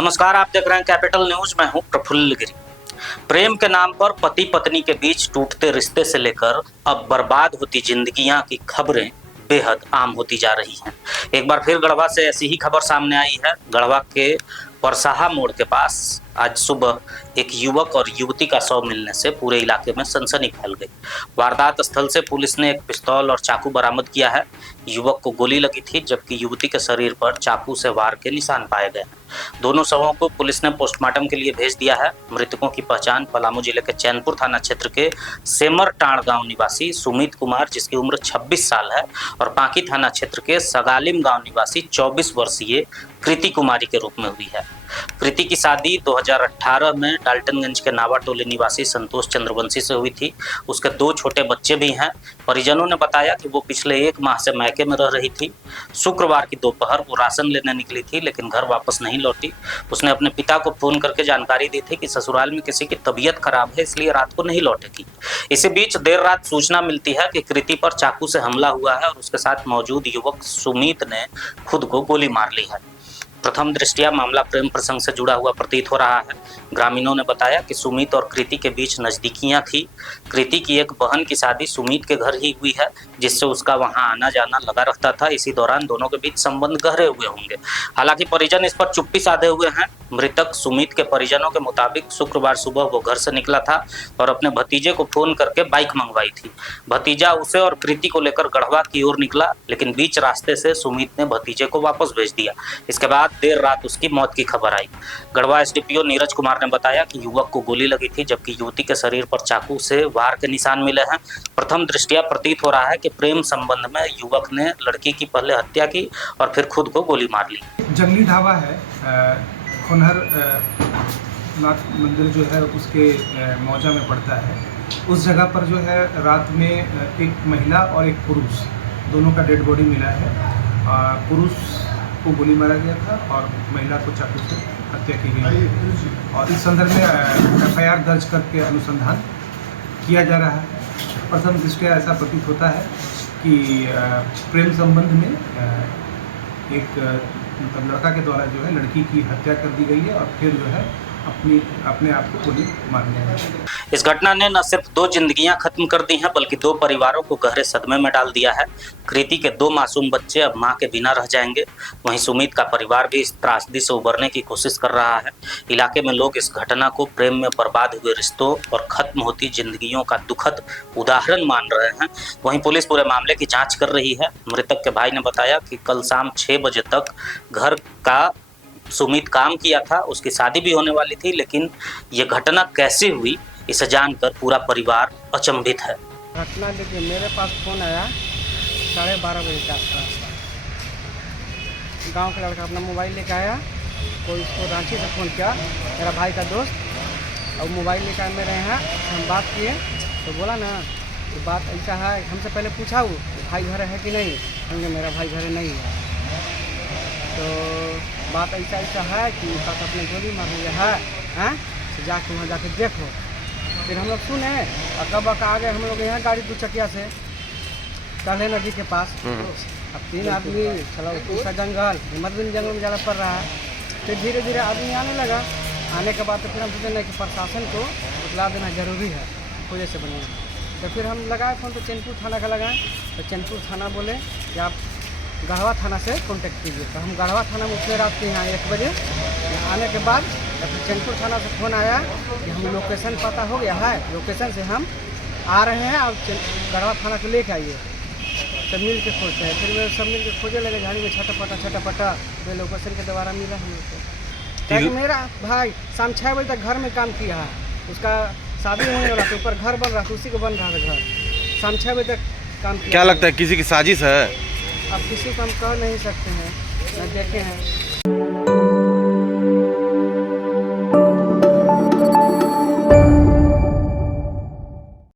नमस्कार, आप देख रहे हैं कैपिटल न्यूज। मैं हूं प्रफुल्ल गिरी। प्रेम के नाम पर पति पत्नी के बीच टूटते रिश्ते से लेकर अब बर्बाद होती जिंदगियां की खबरें बेहद आम होती जा रही हैं। एक बार फिर गढ़वा से ऐसी ही खबर सामने आई है। गढ़वा के परसाहा मोड़ के पास आज सुबह एक युवक और युवती का शव मिलने से पूरे इलाके में सनसनी फैल गई। वारदात स्थल से पुलिस ने एक पिस्तौल और चाकू बरामद किया है। युवक को गोली लगी थी, जबकि युवती के शरीर पर चाकू से वार के निशान पाए गए हैं। दोनों शवों को पुलिस ने पोस्टमार्टम के लिए भेज दिया है। मृतकों की पहचान पलामू जिले के चैनपुर थाना क्षेत्र के सेमरटांड़ गांव निवासी सुमित कुमार, जिसकी उम्र 26 साल है, और पांकी थाना क्षेत्र के सगालिम गांव निवासी 24 वर्षीय कृति कुमारी के रूप में हुई है। कृति की शादी 2018 में डाल्टनगंज के नावाटोली निवासी संतोष चंद्रवंशी से हुई थी। उसके 2 छोटे बच्चे भी हैं। परिजनों ने बताया कि वो पिछले 1 माह से मायके में रह रही थी। शुक्रवार की दोपहर वो राशन लेने निकली थी, लेकिन घर वापस नहीं लौटी। उसने अपने पिता को फोन करके जानकारी दी थी कि ससुराल में किसी की तबीयत खराब है, इसलिए रात को नहीं लौटेगी। इसी बीच देर रात सूचना मिलती है कि कृति पर चाकू से हमला हुआ है और उसके साथ मौजूद युवक सुमित ने खुद को गोली मार ली है। प्रथम दृष्टया मामला प्रेम प्रसंग से जुड़ा हुआ प्रतीत हो रहा है। ग्रामीणों ने बताया कि सुमित और कृति के बीच नजदीकियां थी। कृति की एक बहन की शादी सुमित के घर ही हुई है, जिससे उसका वहां आना जाना लगा रहता था। इसी दौरान दोनों के बीच संबंध गहरे हुए होंगे। हालांकि परिजन इस पर चुप्पी साधे हुए हैं। मृतक सुमित के परिजनों के मुताबिक शुक्रवार सुबह वो घर से निकला था और अपने भतीजे को फोन करके बाइक मंगवाई थी। भतीजा उसे और कृति को लेकर गढ़वा की ओर निकला, लेकिन बीच रास्ते से सुमित ने भतीजे को वापस भेज दिया। इसके बाद देर रात उसकी मौत की खबर आई। गढ़वा एसडीपीओ नीरज कुमार ने बताया कि युवक को गोली लगी थी, जबकि युवती के शरीर पर चाकू से वार के निशान मिले हैं। प्रथम दृष्टया प्रतीत हो रहा है कि प्रेम संबंध में युवक ने लड़की की पहले हत्या की और फिर खुद को गोली मार ली। जंगली ढाबा है खुनहर नाथ मंदिर जो है उसके मौजा में पड़ता है। उस जगह पर जो है रात में एक महिला और एक पुरुष दोनों का डेड बॉडी मिला है। पुरुष को गोली मारा गया था और महिला को चाकू से हत्या की गई है और इस संदर्भ में FIR दर्ज करके अनुसंधान किया जा रहा है। प्रथम दृष्टया ऐसा प्रतीत होता है कि प्रेम संबंध में एक मतलब लड़का के द्वारा जो है लड़की की हत्या कर दी गई है और फिर जो है अपने आप को गोली मार लिया है। इस घटना ने न सिर्फ 2 जिंदगियां खत्म कर दी हैं, बल्कि 2 परिवारों को गहरे सदमे में डाल दिया है। कृति के 2 मासूम बच्चे अब मां के बिना रह जाएंगे। वहीं सुमित का परिवार भी इस त्रासदी से उबरने की कोशिश कर रहा है। इलाके में लोग इस घटना को प्रेम में बर्बाद हुए रिश्तों और खत्म होती जिंदगियों का दुखद उदाहरण मान रहे हैं। वहीं पुलिस पूरे मामले की जाँच कर रही है। मृतक के भाई ने बताया कि कल शाम 6 बजे तक घर का सुमित काम किया था, उसकी शादी भी होने वाली थी, लेकिन ये घटना कैसे हुई इसे जानकर पूरा परिवार अचंभित है। घटना देखिए, मेरे पास फ़ोन आया 12:30 बजे के आसपास। गांव का लड़का अपना मोबाइल लेकर आया, कोई उसको रांची से फ़ोन किया, मेरा भाई का दोस्त, और मोबाइल लेकर मेरे यहाँ हम बात किए तो बोला ना कि बात ऐसा है। हमसे पहले पूछा वो भाई घर है कि नहीं, हमने मेरा भाई घर नहीं है। तो बात ऐसा है कि उसका तो अपने गोली मार लिया है, हैं तो जाके वहाँ जाके देखो। फिर हम लोग सुने और कब आ गए हम लोग यहाँ गाड़ी 2 चकिया से काले नदी के पास। अब 3 आदमी चलो उसका जंगल हिम्मतगंज जंगल में ज़्यादा पड़ रहा है। फिर धीरे धीरे आदमी आने लगा। आने के बाद तो फिर हम सोचे नहीं कि प्रशासन को इतला देना जरूरी है, वजह से बने। तो फिर हम लगाए फ़ोन तो चैनपुर थाना का लगाएं, तो चैनपुर थाना बोले कि आप गढ़वा थाना से कांटेक्ट कीजिए। तो हम गढ़वा थाना में उतरे रात के यहाँ 1 बजे। आने के बाद फिर चैनपुर थाना से फ़ोन आया कि हम लोकेशन पता हो गया है, लोकेशन से हम आ रहे हैं, आप गढ़वा थाना को लेके आइए। तो मिल के खोजते हैं। फिर वे सब मिल के खोजे लगे झाड़ी में छटापटा वे लोकेशन के द्वारा मिला हम लोग को। ताकि मेरा भाई शाम 6 बजे तक घर में काम किया है, उसका शादी होने वाला था, ऊपर घर बन रहा था, उसी को बन रहा था घर। शाम 6 बजे तक काम किया। क्या लगता है किसी की साजिश है? अब किसी को हम कह नहीं सकते हैं, न देखे हैं।